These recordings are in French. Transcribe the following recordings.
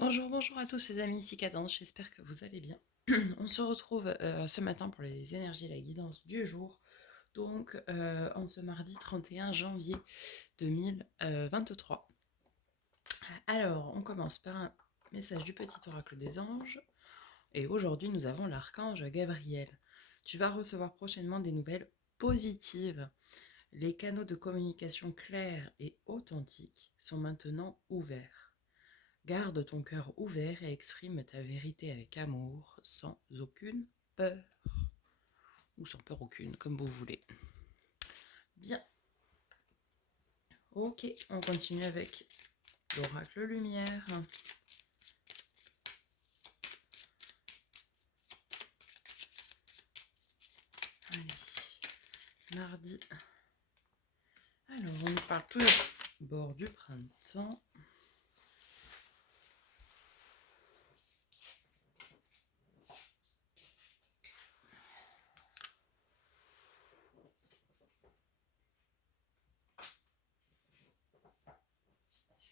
Bonjour, bonjour à tous les amis, ici Cadence, j'espère que vous allez bien. On se retrouve ce matin pour les énergies et la guidance du jour, donc en ce mardi 31 janvier 2023. Alors, on commence par un message du petit oracle des anges, et aujourd'hui nous avons l'archange Gabriel. Tu vas recevoir prochainement des nouvelles positives. Les canaux de communication clairs et authentiques sont maintenant ouverts. Garde ton cœur ouvert et exprime ta vérité avec amour, sans aucune peur. Ou sans peur aucune, comme vous voulez. Bien. Ok, on continue avec l'oracle lumière. Allez, mardi. Alors, on nous parle tout d'abord du printemps.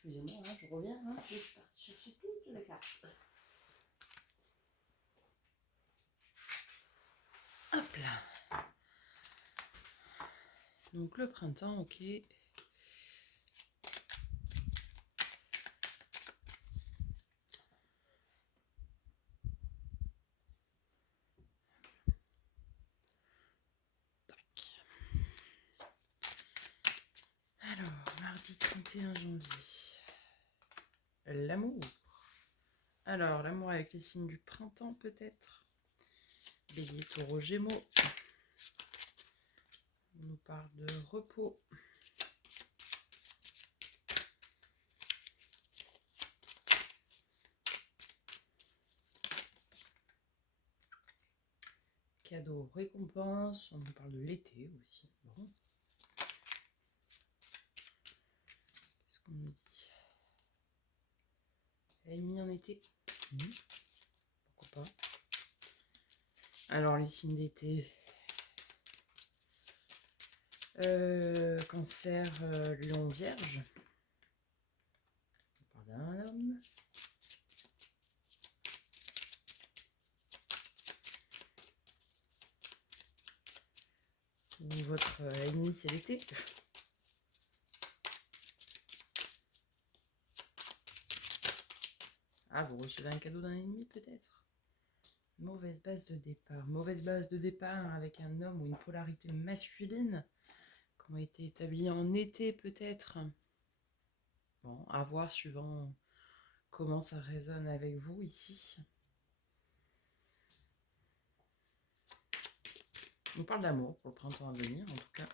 Excusez-moi, hein, je reviens, hein, je suis partie chercher toutes les cartes. Hop là. Donc le printemps, ok. Alors, mardi 31 janvier. L'amour. Alors, l'amour avec les signes du printemps peut-être. Bélier, taureau, gémeaux. On nous parle de repos. Cadeau, récompense. On nous parle de l'été aussi. Bon. Qu'est-ce qu'on nous dit? Ennemi en été. Pourquoi pas. Alors, les signes d'été. Cancer, lion, vierge. On parle d'un homme. Ou votre ennemi, c'est l'été. Ah, vous recevez un cadeau d'un ennemi peut-être. Mauvaise base de départ. Mauvaise base de départ avec un homme ou une polarité masculine qui ont été établis en été peut-être. Bon, à voir suivant comment ça résonne avec vous ici. On parle d'amour pour le printemps à venir en tout cas.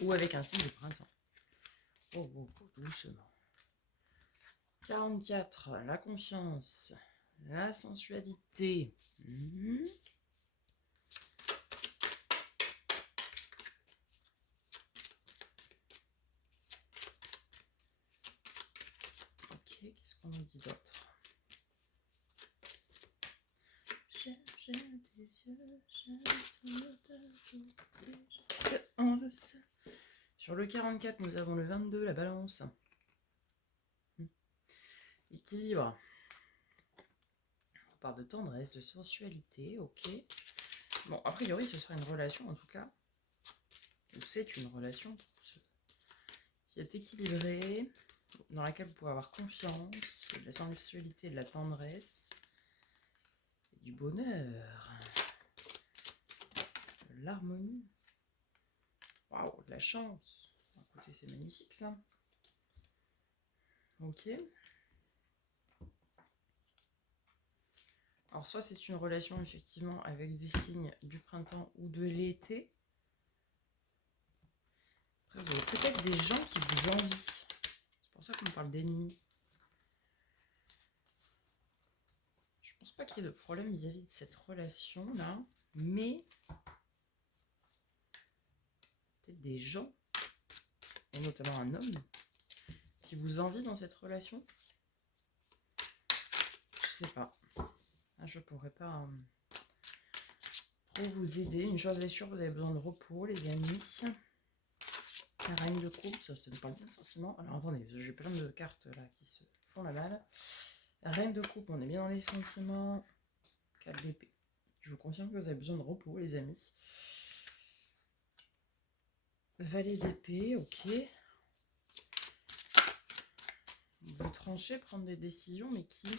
Ou avec un signe de printemps. Oh, doucement. 44, la confiance, la sensualité. Ok, qu'est-ce qu'on nous dit d'autre? J'ai des yeux, j'ai ton odeur, on le sait. Sur le 44, nous avons le 22, la balance. Équilibre. On parle de tendresse, de sensualité, ok. Bon, a priori, ce sera une relation, en tout cas. Ou c'est une relation qui est équilibrée, dans laquelle vous pouvez avoir confiance, de la sensualité, de la tendresse, et du bonheur, de l'harmonie. Waouh, de la chance. Écoutez, c'est magnifique ça. Ok. Alors soit c'est une relation effectivement avec des signes du printemps ou de l'été. Après vous avez peut-être des gens qui vous envient. C'est pour ça qu'on parle d'ennemis. Je pense pas qu'il y ait de problème vis-à-vis de cette relation là, mais peut-être des gens, et notamment un homme, qui vous envie dans cette relation. Je sais pas. Je pourrais pas trop vous aider. Une chose est sûre, vous avez besoin de repos, les amis. La reine de coupe, ça me parle bien sentiment. Alors attendez, j'ai plein de cartes là qui se font la malle. Reine de coupe, on est bien dans les sentiments. 4 d'épée. Je vous confirme que vous avez besoin de repos, les amis. Valet d'épée, ok. Vous tranchez, prendre des décisions, mais qui?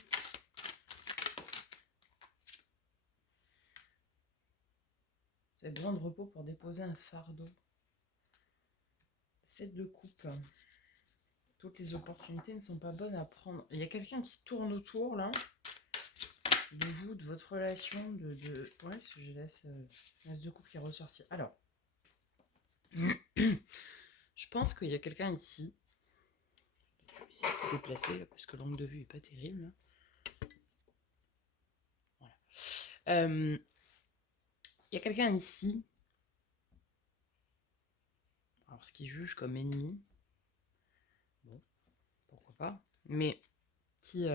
Vous avez besoin de repos pour déposer un fardeau. 7 de coupe. Toutes les opportunités ne sont pas bonnes à prendre. Il y a quelqu'un qui tourne autour, là, de vous, de votre relation, Ouais, parce que j'ai l'as de coupe qui est ressorti. Alors, je pense qu'il y a quelqu'un ici. Je vais essayer de déplacer, là, parce que l'angle de vue n'est pas terrible. Là. Voilà. Il y a quelqu'un ici. Alors, ce qui juge comme ennemi. Bon, pourquoi pas. Mais qui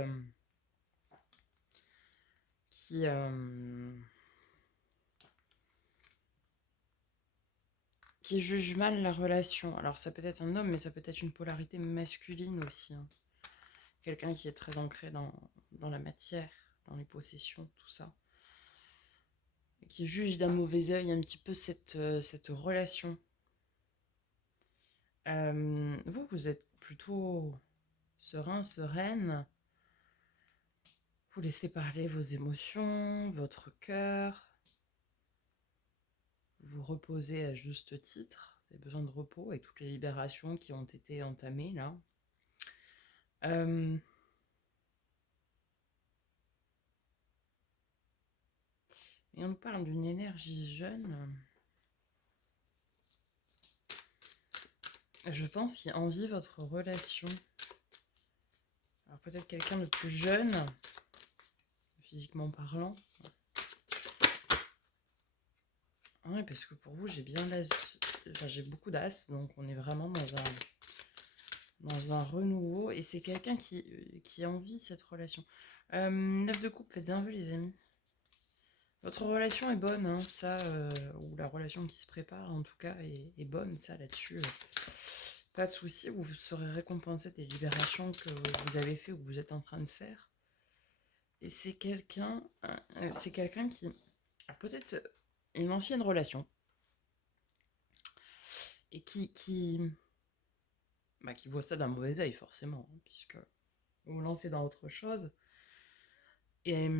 juge mal la relation. Alors ça peut être un homme, mais ça peut être une polarité masculine aussi. Hein. Quelqu'un qui est très ancré dans la matière, dans les possessions, tout ça. Et qui juge d'un mauvais œil un petit peu cette relation. Vous êtes plutôt serein, sereine. Vous laissez parler vos émotions, votre cœur. Vous reposez à juste titre. Vous avez besoin de repos avec toutes les libérations qui ont été entamées là. Et on nous parle d'une énergie jeune. Je pense qu'il envie votre relation. Alors peut-être quelqu'un de plus jeune, physiquement parlant. Ouais, parce que pour vous, j'ai bien l'as. Enfin, j'ai beaucoup d'as, donc on est vraiment dans un renouveau. Et c'est quelqu'un qui envie cette relation. 9 de coupe, faites un vœu, les amis. Votre relation est bonne, hein, ça, ou la relation qui se prépare en tout cas est bonne, ça là-dessus. Pas de souci, vous serez récompensé des libérations que vous avez fait ou que vous êtes en train de faire. Et c'est quelqu'un qui a peut-être une ancienne relation et qui voit ça d'un mauvais œil forcément, hein, puisque vous vous lancez dans autre chose. Et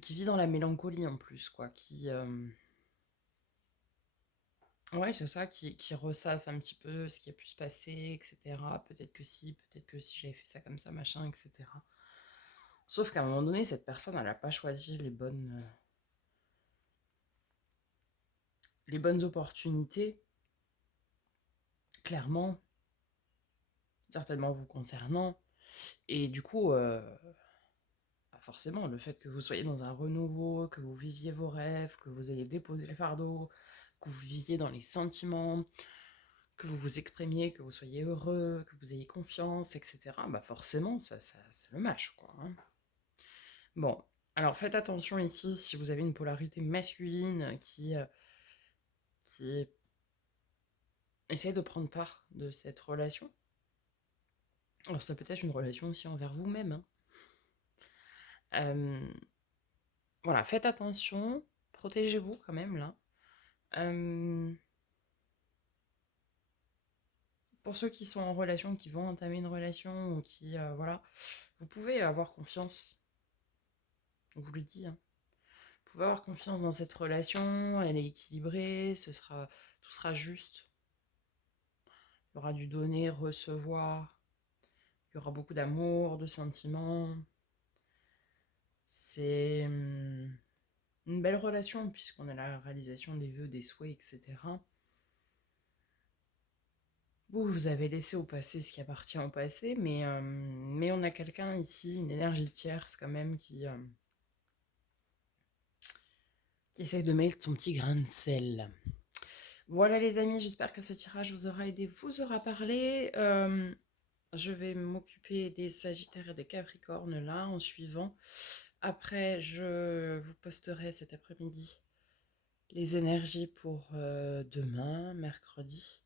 qui vit dans la mélancolie en plus, quoi, ouais, c'est ça, qui ressasse un petit peu ce qui a pu se passer, etc. Peut-être que si j'avais fait ça comme ça, machin, etc. Sauf qu'à un moment donné, cette personne, elle n'a pas choisi les bonnes opportunités, clairement, certainement vous concernant. Et du coup, forcément, le fait que vous soyez dans un renouveau, que vous viviez vos rêves, que vous ayez déposé le fardeau, que vous viviez dans les sentiments, que vous vous exprimiez, que vous soyez heureux, que vous ayez confiance, etc. Bah forcément, ça le mâche, quoi. Hein. Bon, alors faites attention ici si vous avez une polarité masculine qui essaye de prendre part de cette relation. Alors ça peut être une relation aussi envers vous-même. Hein. Voilà, faites attention, protégez-vous quand même là. Pour ceux qui sont en relation, qui vont entamer une relation ou qui, voilà, vous pouvez avoir confiance. On vous le dit. Hein. Vous pouvez avoir confiance dans cette relation, elle est équilibrée, tout sera juste. Il y aura du donner, recevoir. Il y aura beaucoup d'amour, de sentiments. C'est une belle relation puisqu'on a la réalisation des vœux, des souhaits, etc. Vous avez laissé au passé ce qui appartient au passé, mais on a quelqu'un ici, une énergie tierce quand même, qui essaye de mettre son petit grain de sel. Voilà les amis, j'espère que ce tirage vous aura aidé, vous aura parlé. Je vais m'occuper des Sagittaires et des Capricornes là, en suivant. Après, je vous posterai cet après-midi les énergies pour demain, mercredi.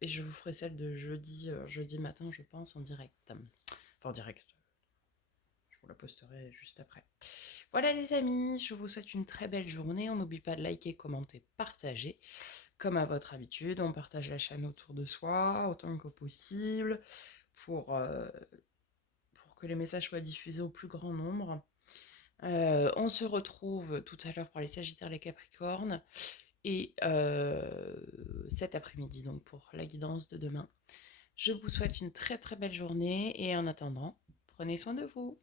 Et je vous ferai celle de jeudi matin, je pense, en direct. Enfin, en direct, je vous la posterai juste après. Voilà les amis, je vous souhaite une très belle journée. On n'oublie pas de liker, commenter, partager. Comme à votre habitude, on partage la chaîne autour de soi autant que possible pour que les messages soient diffusés au plus grand nombre. On se retrouve tout à l'heure pour les Sagittaires, les Capricornes et cet après-midi donc pour la guidance de demain. Je vous souhaite une très très belle journée et en attendant, prenez soin de vous.